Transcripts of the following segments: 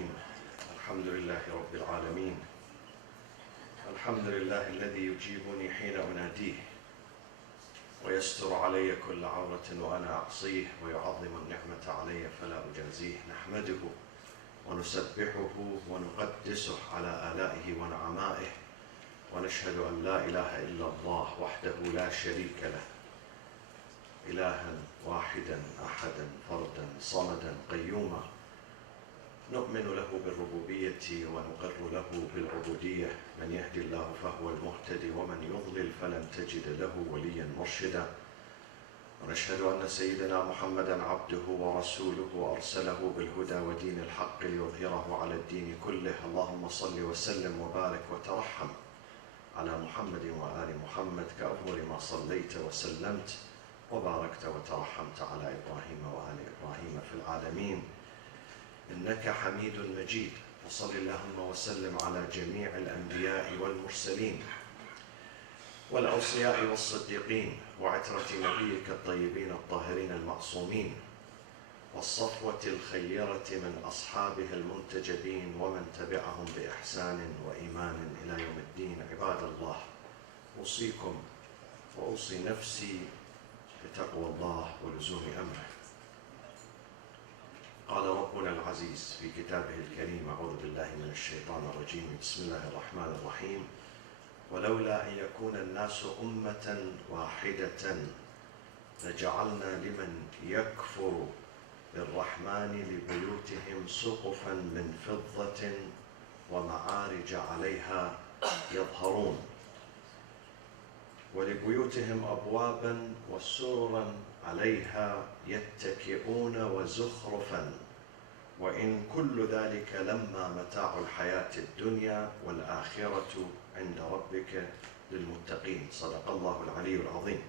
الرحيم الحمد لله رب العالمين الحمد لله الذي يجيبني حين أناديه ويستر علي كل عورة وأنا أعصيه ويعظم النعمة علي فلا أجازيه نحمده ونسبحه ونقدسه على آلائه ونعمائه ونشهد أن لا إله إلا الله وحده لا شريك له إلها واحدا أحدا فردا صمدا قيوما نؤمن له بالربوبية ونقر له بالعبودية من يهدي الله فهو المهتدي ومن يضلل فلن تجد له وليا مرشدا ونشهد أن سيدنا محمدا عبده ورسوله أرسله بالهدى ودين الحق ليظهره على الدين كله اللهم صل وسلم وبارك وترحم على محمد وآل محمد كأفضل ما صليت وسلمت وباركت وترحمت على إبراهيم وآل إبراهيم في العالمين إنك حميد مجيد وصل اللهم وسلم على جميع الأنبياء والمرسلين والأوصياء والصديقين وعترة نبيك الطيبين الطاهرين المعصومين والصفوة الخيرة من أصحابه المنتجبين ومن تبعهم بإحسان وإيمان إلى يوم الدين عباد الله أوصيكم وأوصي نفسي بتقوى الله ولزوم أمره قال ربنا العزيز في كتابه الكريم أعوذ بالله من الشيطان الرجيم بسم الله الرحمن الرحيم ولولا أن يكون الناس أمة واحدة لجعلنا لمن يكفر بالرحمن لبيوتهم سقفا من فضة ومعارج عليها يظهرون ولبيوتهم أبوابا وسررا عليها يتكئون وزخرفا وإن كل ذلك لما متاع الحياة الدنيا والآخرة عند ربك للمتقين صدق الله العلي العظيم.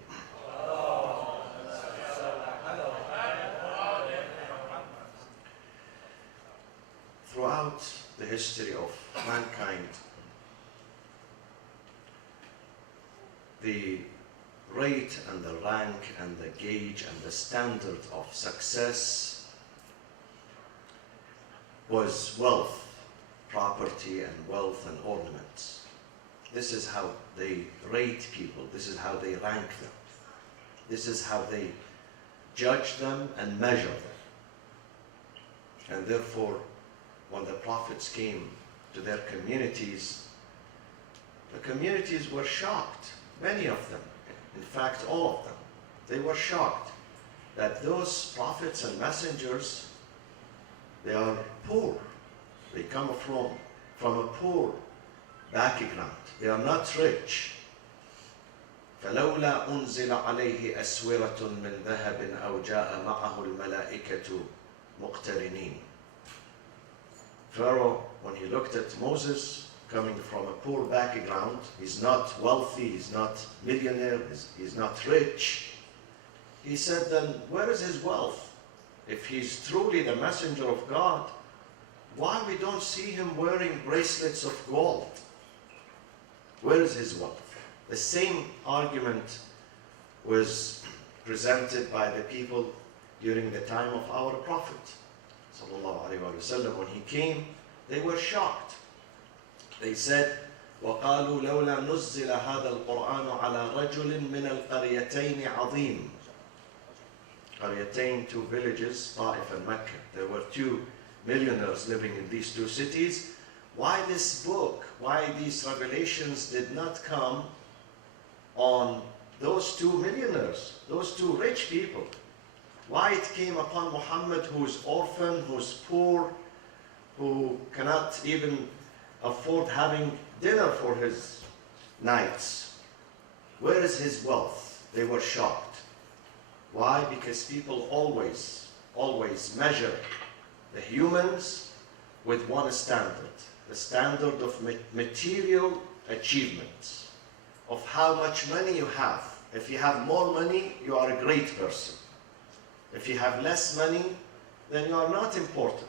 Throughout the history of mankind, the rate and the rank and the gauge and the standard of success was wealth, property and wealth and ornaments. This is how they rate people, this is how they rank them, this is how they judge them and measure them. And therefore, when the prophets came to their communities, the communities were shocked, many of them. In fact, all of them. They were shocked that those prophets and messengers, they are poor. They come from a poor background. They are not rich. فَلَوْلَا أُنزِلَ عَلَيْهِ أَسْوِرَةٌ مِّن ذَهَبٍ أَوْ جَاءَ مَعَهُ الْمَلَائِكَةُ مُقْتَرِنِينَ. Pharaoh, when he looked at Moses, coming from a poor background, he's not wealthy, he's not millionaire, he's not rich. He said, then where is his wealth? If he's truly the messenger of God, why we don't see him wearing bracelets of gold? Where is his wealth? The same argument was presented by the people during the time of our Prophet sallallahu alaihi wasallam. When he came, they were shocked. They said, وَقَالُوا لَوْلَا نُزِّلَ هَذَا الْقُرْآنُ عَلَى رَجُلٍ مِّنَ الْقَرْيَتَيْنِ عَظِيمٍ. Qaryatain, two villages, Ta'if and Mecca. There were 2 millionaires living in these 2 cities. Why this book, why these revelations did not come on those 2 millionaires, those 2 rich people? Why it came upon Muhammad, who's orphan, who's poor, who cannot even afford having dinner for his nights? Where is his wealth? They were shocked. Why? Because people always measure the humans with one standard, the standard of material achievements, of how much money you have. If you have more money, you are a great person. If you have less money, then you are not important.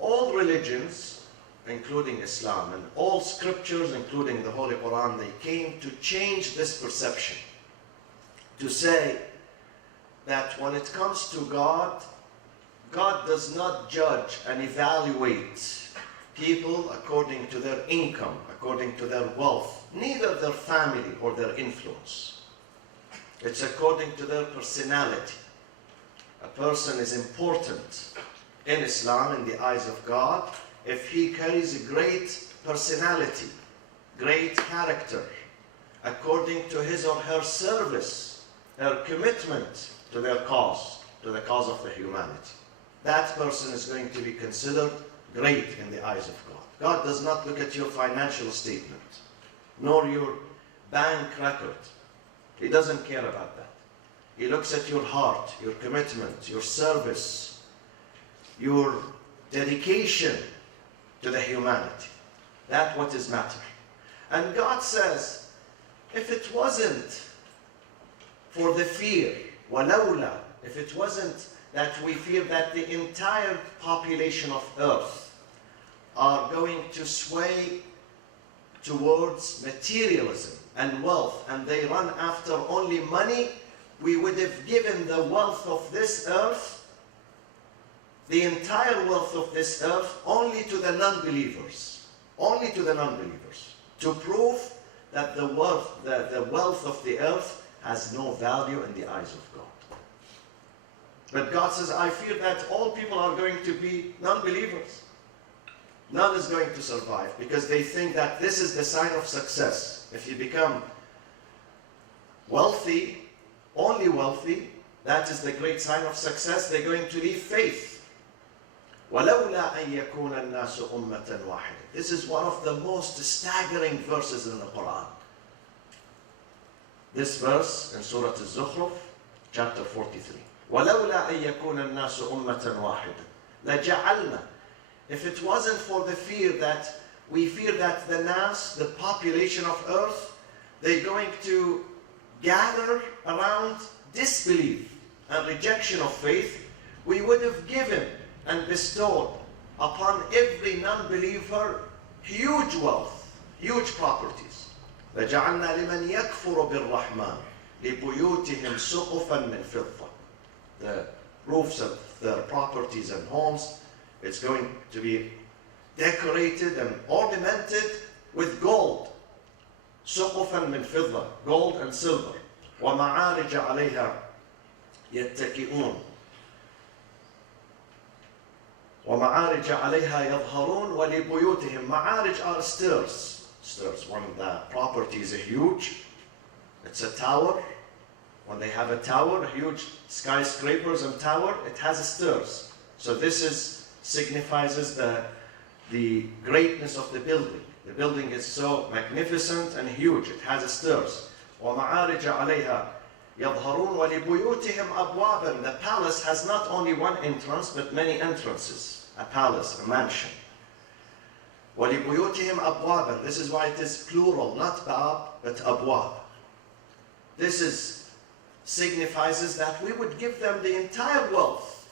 All religions, including Islam, and all scriptures, including the Holy Quran, they came to change this perception, to say that when it comes to God, God does not judge and evaluate people according to their income, according to their wealth, neither their family or their influence. It's according to their personality. A person is important in Islam in the eyes of God if he carries a great personality, great character, according to his or her service, her commitment to their cause, to the cause of the humanity. That person is going to be considered great in the eyes of God. God does not look at your financial statement, nor your bank record. He doesn't care about that. He looks at your heart, your commitment, your service, your dedication to the humanity. That's what is matter. And God says, if it wasn't for the fear, وَلَوْلَا, if it wasn't that we fear that the entire population of earth are going to sway towards materialism and wealth, and they run after only money, we would have given the wealth of this earth, the entire wealth of this earth, only to the non-believers. Only to the non-believers. To prove that the wealth of the earth has no value in the eyes of God. But God says, I fear that all people are going to be non-believers. None is going to survive because they think that this is the sign of success. If you become wealthy, only wealthy, that is the great sign of success. They're going to leave faith. وَلَوْلَا أَن يَكُونَ النَّاسُ أُمَّةً وَاحِدَةً. This is one of the most staggering verses in the Quran. This verse in Surah Al-Zukhruf, chapter 43. وَلَوْلَا أَن يَكُونَ النَّاسُ أُمَّةً وَاحِدَةً لَجَعَلْنَا. If it wasn't for the fear that we fear that the nas, the population of earth, they're going to gather around disbelief and rejection of faith, we would have given and bestowed upon every non-believer huge wealth, huge properties. لَجَعَلْنَا لِمَنْ يَكْفُرُ بِالرَّحْمَنِ لِبُيُوتِهِمْ سُقُفًا مِنْ فِضَّةٍ. The roofs of their properties and homes, it's going to be decorated and ornamented with gold. سُقُفًا مِنْ فِضَّةٍ, gold and silver. وَمَعَارِجَ عَلَيْهَا يَتَّكِئُونَ. وَمَعَارِجَ عَلَيْهَا يَظْهَرُونَ وَلِبُيُوتِهِمْ. Ma'arij are stairs. Stairs. When the property is huge, it's a tower. When they have a tower, huge skyscrapers and tower, it has stairs. So this signifies the greatness of the building. The building is so magnificent and huge. It has stairs. وَمَعَارِجَ عَلَيْهَا يَظْهَرُونَ وَلِبُيُوتِهِمْ أَبْوَابًا. The palace has not only one entrance, but many entrances. A palace, a mansion. وَلِبُيُوتِهِمْ أَبْوَابًا. This is why it is plural, not bab, but abwab. This signifies that we would give them the entire wealth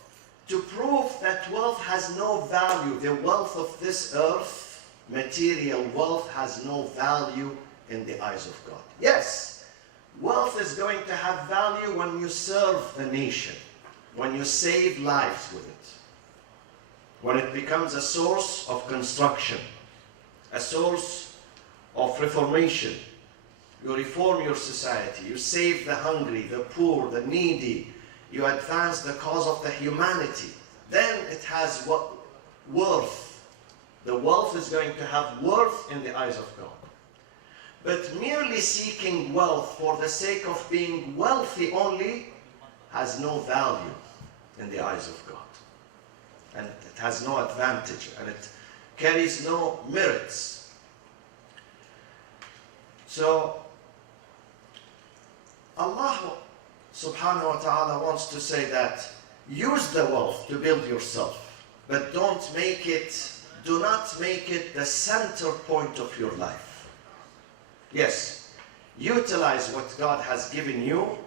to prove that wealth has no value. The wealth of this earth, material wealth, has no value in the eyes of God. Yes, wealth is going to have value when you serve the nation, when you save lives with it, when it becomes a source of construction, a source of reformation. You reform your society, you save the hungry, the poor, the needy, you advance the cause of the humanity. Then it has worth. The wealth is going to have worth in the eyes of God. But merely seeking wealth for the sake of being wealthy only has no value in the eyes of God. And it has no advantage, and it carries no merits. So Allah subhanahu wa ta'ala wants to say that use the wealth to build yourself, but do not make it the center point of your life. Yes, utilize what God has given you.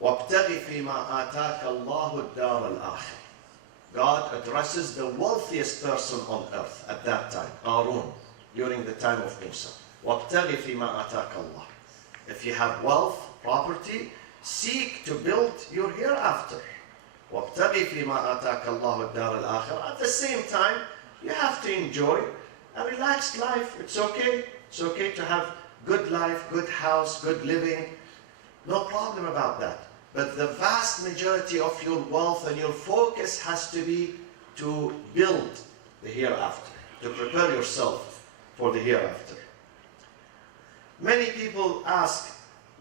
وَابْتَغِ فِي مَا آتَاكَ اللَّهُ الدَّارَ الْآخِرَةَ. God addresses the wealthiest person on earth at that time, Qarun, during the time of Musa. وَابْتَغِ فِي مَا آتَاكَ اللَّهُ. If you have wealth, property, seek to build your hereafter. وَابْتَغِ فِي مَا آتَاكَ اللَّهُ الدَّارَ الْآخِرَةَ. At the same time, you have to enjoy a relaxed life. It's okay. It's okay to have good life, good house, good living. No problem about that. But the vast majority of your wealth and your focus has to be to build the hereafter, to prepare yourself for the hereafter. Many people ask,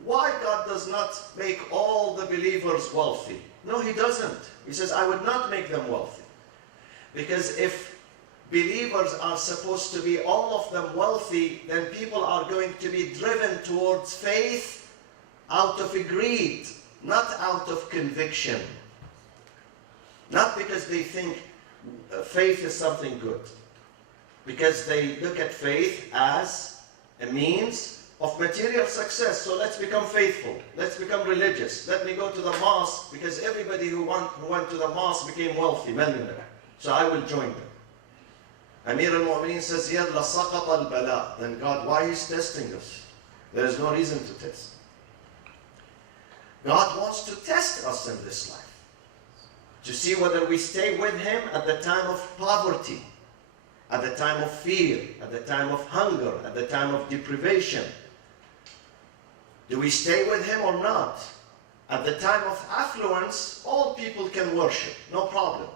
why God does not make all the believers wealthy? No, He doesn't. He says, I would not make them wealthy. Because if believers are supposed to be all of them wealthy, then people are going to be driven towards faith out of greed, not out of conviction. Not because they think faith is something good. Because they look at faith as a means of material success. So let's become faithful. Let's become religious. Let me go to the mosque, because everybody who went to the mosque became wealthy, millionaire. So I will join them. Amir al-Mu'mineen says, يَدْ لَسَقَطَ الْبَلَاء. Then God, why is testing us? There is no reason to test. God wants to test us in this life, to see whether we stay with Him at the time of poverty, at the time of fear, at the time of hunger, at the time of deprivation. Do we stay with Him or not? At the time of affluence, all people can worship, no problem.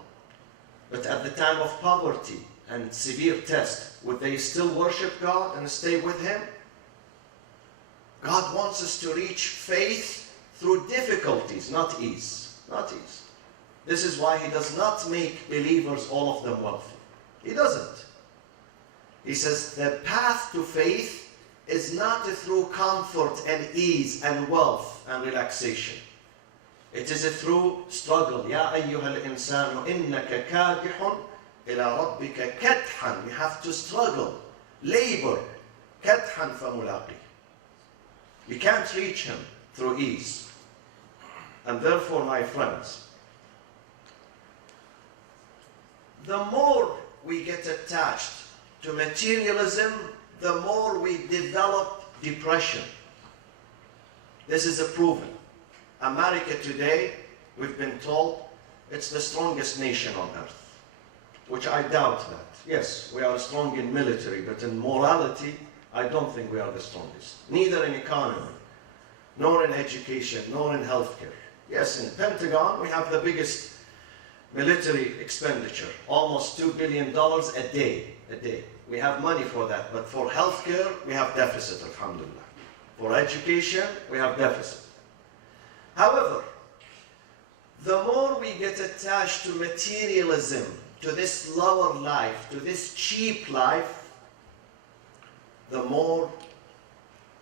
But at the time of poverty and severe test, would they still worship God and stay with Him? God wants us to reach faith through difficulties, not ease. Not ease. This is why He does not make believers, all of them, wealthy. He doesn't. He says the path to faith is not through comfort and ease and wealth and relaxation. It is through struggle. يَا أَيُّهَا الْإِنسَانُ إِنَّكَ كَادِحٌ إِلَىٰ رَبِّكَ كَدْحًا. We have to struggle, labor. كَدْحًا فَمُلَاقِي. We can't reach Him through ease. And therefore, my friends, the more we get attached to materialism, the more we develop depression. This is proven. America today, we've been told, it's the strongest nation on earth, which I doubt that. Yes, we are strong in military, but in morality, I don't think we are the strongest. Neither in economy, nor in education, nor in healthcare. Yes, in Pentagon, we have the biggest military expenditure, almost $2 billion a day. We have money for that, but for healthcare, we have deficit, alhamdulillah. For education, we have deficit. However, the more we get attached to materialism, to this lower life, to this cheap life, the more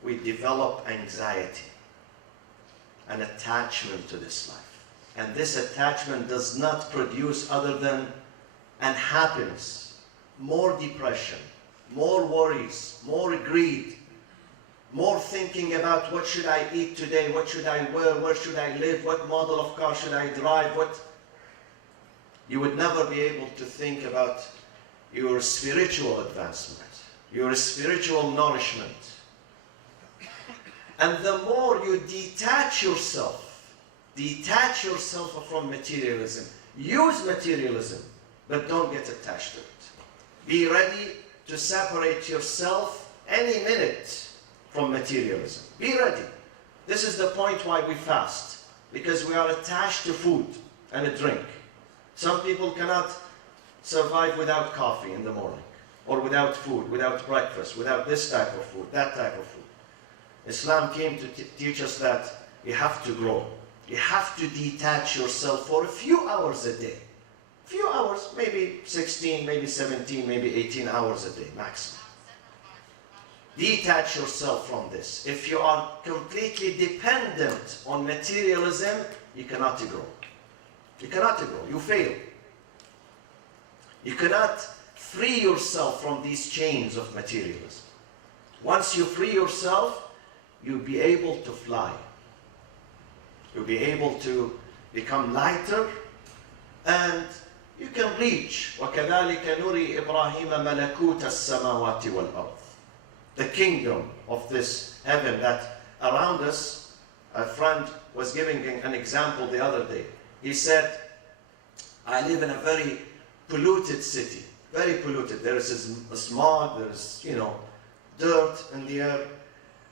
we develop anxiety and attachment to this life. And this attachment does not produce other than unhappiness, more depression, more worries, more greed, more thinking about what should I eat today, what should I wear, where should I live, what model of car should I drive, what. You would never be able to think about your spiritual advancement, your spiritual nourishment. And the more you detach yourself from materialism, use materialism, but don't get attached to it. Be ready to separate yourself any minute from materialism. Be ready. This is the point why we fast, because we are attached to food and a drink. Some people cannot survive without coffee in the morning, or without food, without breakfast, without this type of food, that type of food. Islam came to teach us that you have to grow. You have to detach yourself for a few hours a day. Few hours, maybe 16, maybe 17, maybe 18 hours a day, maximum. Detach yourself from this. If you are completely dependent on materialism, you cannot grow. You cannot grow. You fail. You cannot free yourself from these chains of materialism. Once you free yourself, you'll be able to fly. You'll be able to become lighter, and you can reach. وَكَذَلِكَ نُرِي إِبْرَاهِيمَ مَلَكُوتَ السَّمَاوَاتِ وَالْأَرْضِ. The kingdom of this heaven that around us. A friend was giving an example the other day. He said, I live in a very polluted city, very polluted. There is a smog, there is, dirt in the air,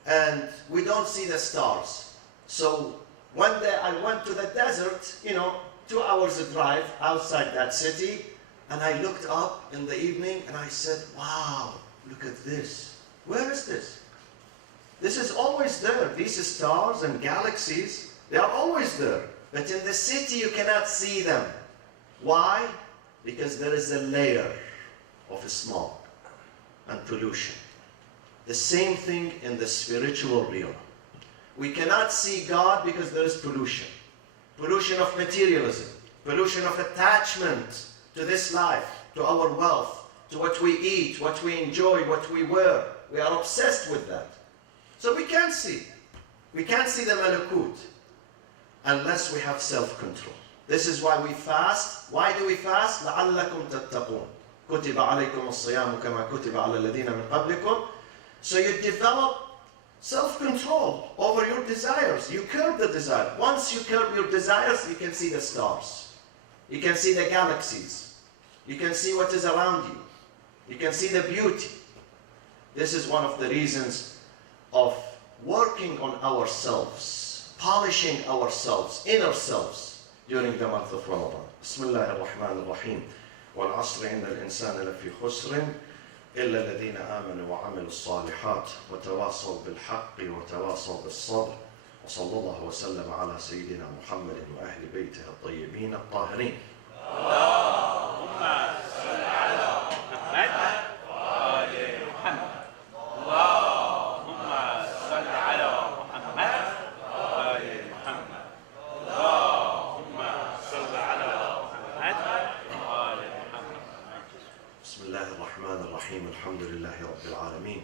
and we don't see the stars. So one day I went to the desert, 2 hours drive outside that city, and I looked up in the evening and I said, wow, look at this. Where is this? This is always there. These stars and galaxies, they are always there. But in the city you cannot see them. Why? Because there is a layer of smog and pollution. The same thing in the spiritual realm. We cannot see God because there is pollution. Pollution of materialism, pollution of attachment to this life, to our wealth, to what we eat, what we enjoy, what we wear. We are obsessed with that. So we can't see. We can't see the malakut unless we have self-control. This is why we fast. Why do we fast? لَعَلَّكُمْ تَتَّقُونَ كُتِبَ عَلَيْكُمُ الصِّيَامُ كَمَا كُتِبَ عَلَى الَّذِينَ مِنْ قَبْلِكُمْ. So you develop self-control over your desires. You curb the desire. Once you curb your desires, you can see the stars. You can see the galaxies. You can see what is around you. You can see the beauty. This is one of the reasons of working on ourselves, polishing ourselves, inner selves, during the month of Ramadan. Bismillah ar-Rahman ar-Rahim. وَالْعَصْرِ إِنَّ الْإِنسَانَ لَفِي خُسْرٍ إِلَّا الَّذِينَ آمَنُوا وَعَمِلُوا الصَّالِحَاتِ وَتَوَاصَوْا بِالْحَقِّ وَتَوَاصَوْا بِالصَّبْرِ وصلى الله وسلم على سيدنا محمد وأهل بيته الطيبين الطاهرين. اللهم صل على محمد وآل محمد. اللهم صل على محمد وآل محمد. اللهم صل على محمد وآل محمد. بسم الله الرحمن الرحيم. الحمد لله رب العالمين.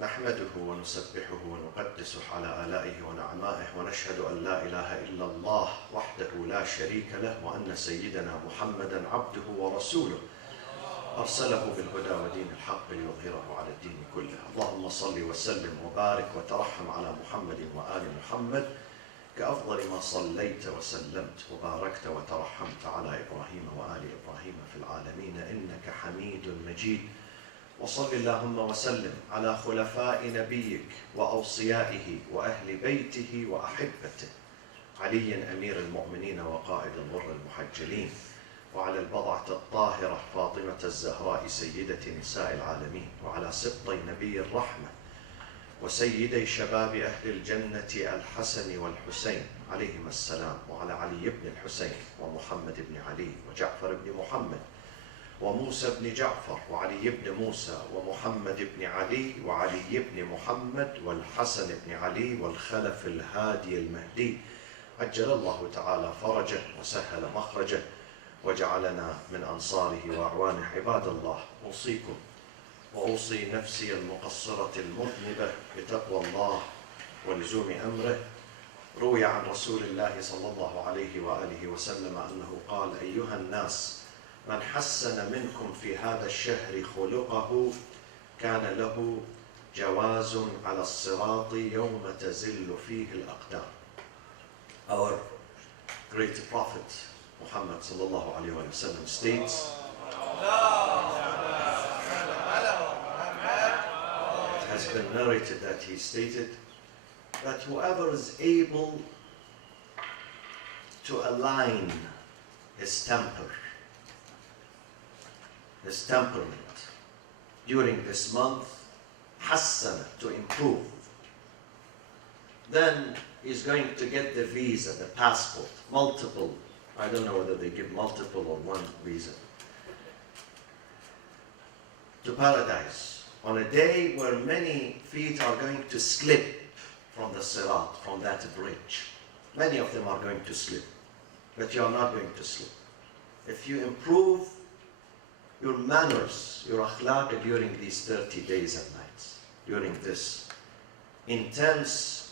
نحمده ونسبحه ونقدسه على آلائه ونعمائه ونشهد أن لا إله إلا الله وحده لا شريك له وأن سيدنا محمدا عبده ورسوله أرسله بالهدى ودين الحق ليظهره على الدين كله. اللهم صل وسلم وبارك وترحم على محمد وآل محمد كأفضل ما صليت وسلمت وباركت وترحمت على إبراهيم وآل إبراهيم في العالمين إنك حميد مجيد. وصل اللهم وسلم على خلفاء نبيك وأوصيائه وأهل بيته وأحبته علي أمير المؤمنين وقائد الغر المحجلين وعلى البضعة الطاهرة فاطمة الزهراء سيدة نساء العالمين وعلى سبطي نبي الرحمة وسيدي شباب أهل الجنة الحسن والحسين عليهما السلام وعلى علي بن الحسين ومحمد بن علي وجعفر بن محمد وموسى بن جعفر وعلي بن موسى ومحمد بن علي وعلي بن محمد والحسن بن علي والخلف الهادي المهدي عجل الله تعالى فرجه وسهل مخرجه وجعلنا من أنصاره وأعوانه. عباد الله، أوصيكم وأوصي نفسي المقصرة المذنبة بتقوى الله ولزوم أمره. روي عن رسول الله صلى الله عليه وآله وسلم أنه قال: أيها الناس، من حسن منكم في هذا الشهر خلقه كان له جواز على الصراط يوم تزل فيه الأقدام. Our great prophet Muhammad sallallahu alayhi wa sallam states, it has been narrated that he stated that whoever is able to align his temperament during this month, hassana, to improve, then he's going to get the visa, the passport, multiple. I don't know whether they give multiple or one visa, to paradise on a day where many feet are going to slip from the sirat, from that bridge. Many of them are going to slip, but you are not going to slip. If you improve your manners, your akhlaq during these 30 days and nights, during this intense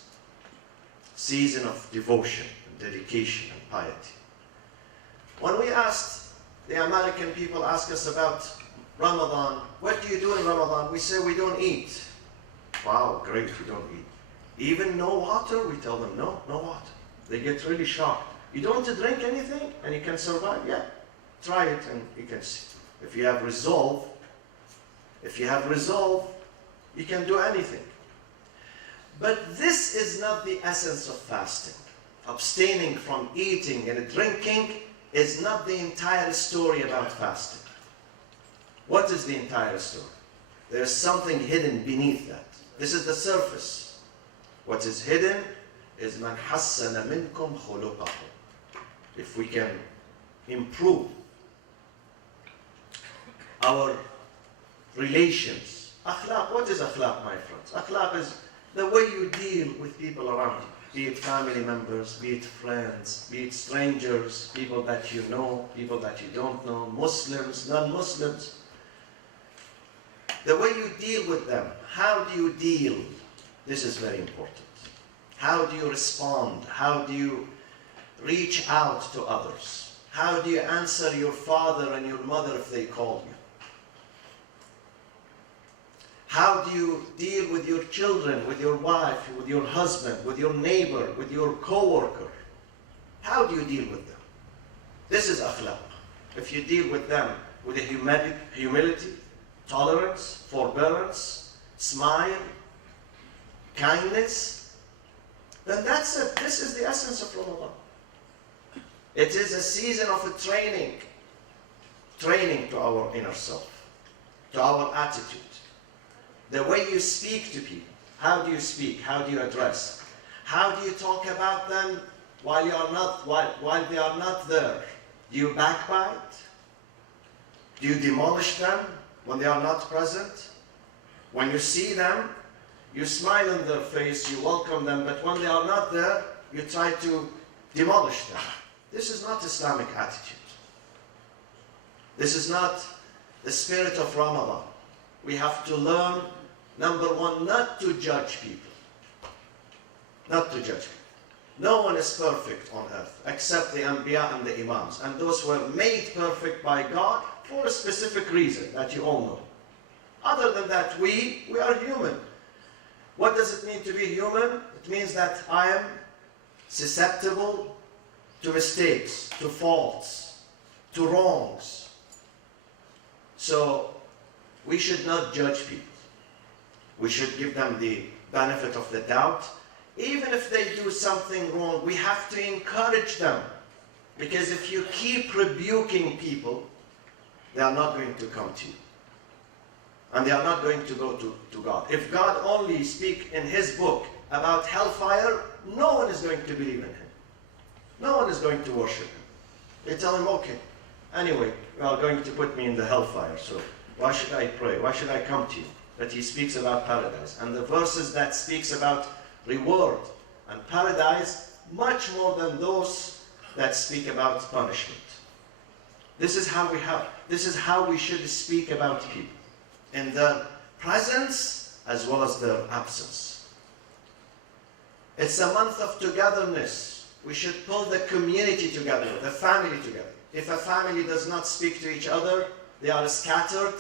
season of devotion and dedication and piety. When we asked, the American people ask us about Ramadan, what do you do in Ramadan? We say we don't eat. Wow, great, we don't eat. Even no water? We tell them no water. They get really shocked. You don't want to drink anything and you can survive? Yeah, try it and you can see. If you have resolve, you can do anything. But this is not the essence of fasting. Abstaining from eating and drinking is not the entire story about fasting. What is the entire story? There's something hidden beneath that. This is the surface. What is hidden is man hassana minkum khuluqahu. If we can improve our relations. Akhlaq, what is akhlaq, my friends? Akhlaq is the way you deal with people around you, be it family members, be it friends, be it strangers, people that you know, people that you don't know, Muslims, non-Muslims. The way you deal with them, how do you deal? This is very important. How do you respond? How do you reach out to others? How do you answer your father and your mother if they call you? How do you deal with your children, with your wife, with your husband, with your neighbor, with your co-worker? How do you deal with them? This is akhlaq. If you deal with them with a humility, tolerance, forbearance, smile, kindness, then that's it. This is the essence of Ramadan. It is a season of a training to our inner self, to our attitude. The way you speak to people. How do you speak? How do you address? How do you talk about them while they are not there? Do you backbite? Do you demolish them when they are not present? When you see them, you smile in their face, you welcome them, but when they are not there, you try to demolish them. This is not Islamic attitude. This is not the spirit of Ramadan. We have to learn, number one, not to judge people. Not to judge people. No one is perfect on earth except the Anbiya and the Imams, and those who are made perfect by God for a specific reason that you all know. Other than that, we are human. What does it mean to be human? It means that I am susceptible to mistakes, to faults, to wrongs. So we should not judge people. We should give them the benefit of the doubt. Even if they do something wrong, we have to encourage them. Because if you keep rebuking people, they are not going to come to you. And they are not going to go to God. If God only speaks in His book about hellfire, no one is going to believe in Him. No one is going to worship Him. They tell Him, okay, anyway, you are going to put me in the hellfire, so why should I pray? Why should I come to you? But He speaks about paradise. And the verses that speaks about reward and paradise, much more than those that speak about punishment. This is how we should speak about people, in their presence as well as their absence. It's a month of togetherness. We should pull the community together, the family together. If a family does not speak to each other, they are scattered,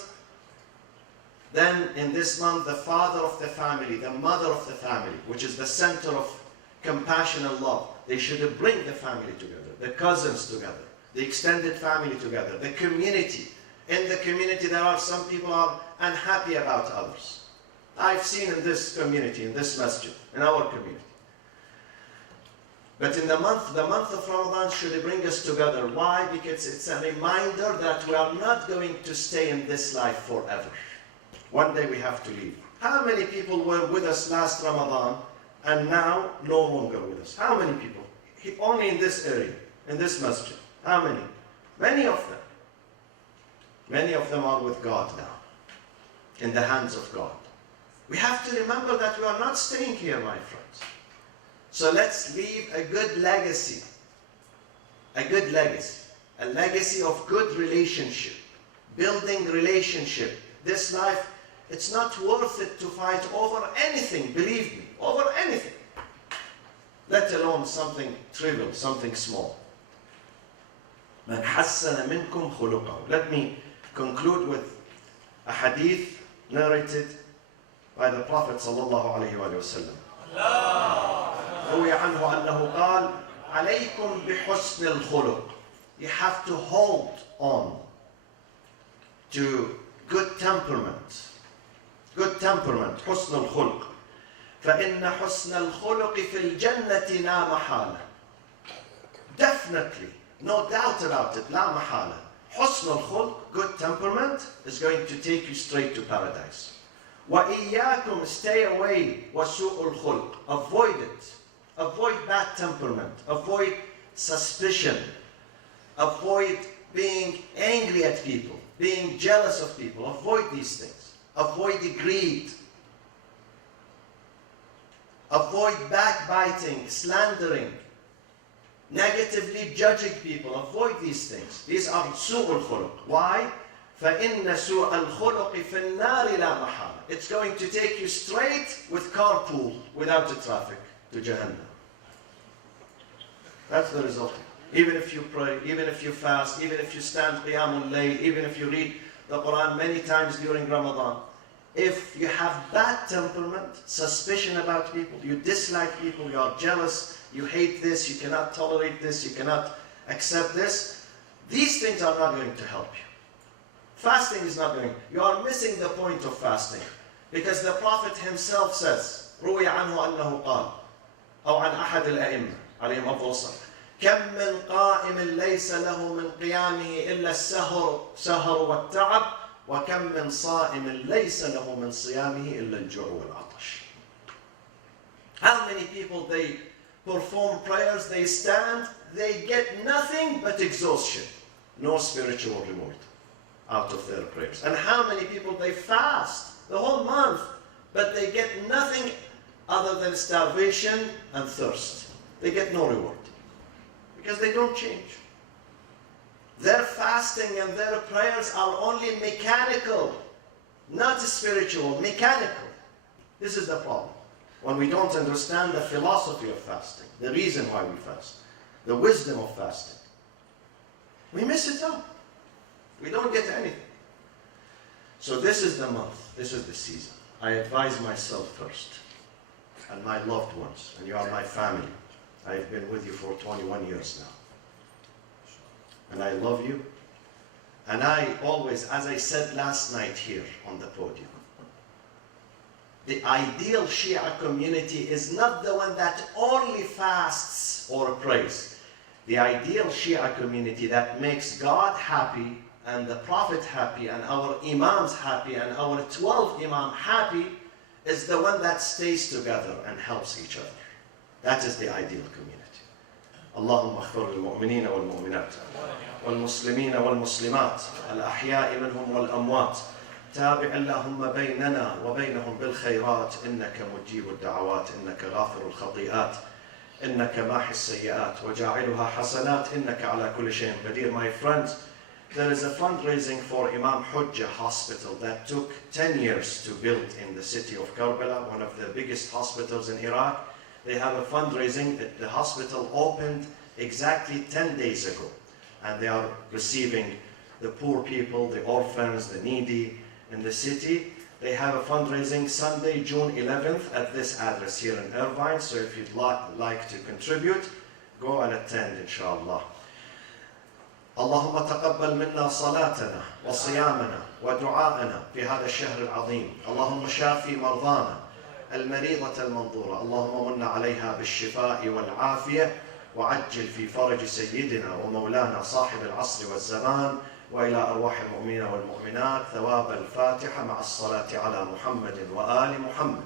then in this month, the father of the family, the mother of the family, which is the center of compassion and love, they should bring the family together, the cousins together, the extended family together, the community. In the community, there are some people who are unhappy about others. I've seen in this community, in this masjid, in our community. But in the month of Ramadan should bring us together. Why? Because it's a reminder that we are not going to stay in this life forever. One day we have to leave. How many people were with us last Ramadan and now no longer with us? How many people? Only in this area, in this masjid. How many? Many of them. Many of them are with God now, in the hands of God. We have to remember that we are not staying here, my friends. So let's leave a good legacy. A good legacy. A legacy of good relationship. Building relationship. This life, it's not worth it to fight over anything, believe me, over anything. Let alone something trivial, something small. Man hassana minkum khuluqahu. Let me conclude with a hadith narrated by the Prophet sallallahu alayhi wa sallam. روي عنه أنه قال عليكم بحسن الخلق. You have to hold on to good temperament. Good temperament, حسن الخلق. فإن حسن الخلق في الجنة لا محالة. Definitely, no doubt about it, لا محالة. حسن الخلق, good temperament, is going to take you straight to paradise. وإياكم, stay away, وسوء الخلق, avoid it. Avoid bad temperament, avoid suspicion, avoid being angry at people, being jealous of people, avoid these things. Avoid greed. Avoid backbiting, slandering, negatively judging people. Avoid these things. These are سوء الخلق. Why? فإن سوء الخلق في النار لا محالة. It's going to take you straight with carpool, without the traffic, to Jahannam. That's the result. Even if you pray, even if you fast, even if you stand Qiyamul Layl, even if you read the Quran many times during Ramadan, if you have bad temperament, suspicion about people, you dislike people, you are jealous, you hate this, you cannot tolerate this, you cannot accept this, these things are not going to help you. Fasting is not going. You are missing the point of fasting. Because the Prophet himself says, روي عنه أنه قال أو عن أحد الأئمة عليهم أفضل الصلاة كم من قائم ليس له من قيامه إلا السهر والتعب وكم من صائم ليس له من صيامه إلا الجوع والعطش. How many people, they perform prayers, they stand, they get nothing but exhaustion, no spiritual reward out of their prayers. And how many people, they fast the whole month, but they get nothing other than starvation and thirst. They get no reward because they don't change. Their fasting and their prayers are only mechanical, not spiritual, mechanical. This is the problem. When we don't understand the philosophy of fasting, the reason why we fast, the wisdom of fasting, we miss it up. We don't get anything. So this is the month, this is the season. I advise myself first, and my loved ones, and you are my family. I've been with you for 21 years now. And I love you. And I always, as I said last night here on the podium, the ideal Shia community is not the one that only fasts or prays. The ideal Shia community that makes God happy and the Prophet happy and our Imams happy and our 12 Imam happy is the one that stays together and helps each other. That is the ideal community. اللهم اغفر للمؤمنين والمؤمنات والمسلمين والمسلمات الأحياء منهم والأموات تابع اللهم بيننا وبينهم بالخيرات إنك مجيب الدعوات إنك غافر الخطيئات إنك ماحي السيئات وجاعلها حسنات إنك على كل شيء قدير. My friends, there is a fundraising for Imam Hujjah Hospital that took 10 years to build in the city of Karbala, one of the biggest hospitals in Iraq. They have a fundraising. The hospital opened exactly 10 days ago, and they are receiving the poor people, the orphans, the needy in the city. They have a fundraising Sunday, June 11th at this address here in Irvine. So if you'd like to contribute, go and attend, inshallah. اللهم تقبل منا صلاتنا وصيامنا ودعاءنا في هذا الشهر العظيم. اللهم شافي مرضانا المريضة المنظورة. اللهم من عليها بالشفاء والعافية وعجل في فرج سيدنا ومولانا صاحب العصر والزمان وإلى أرواح المؤمنين والمؤمنات ثواب الفاتحة مع الصلاة على محمد وآل محمد.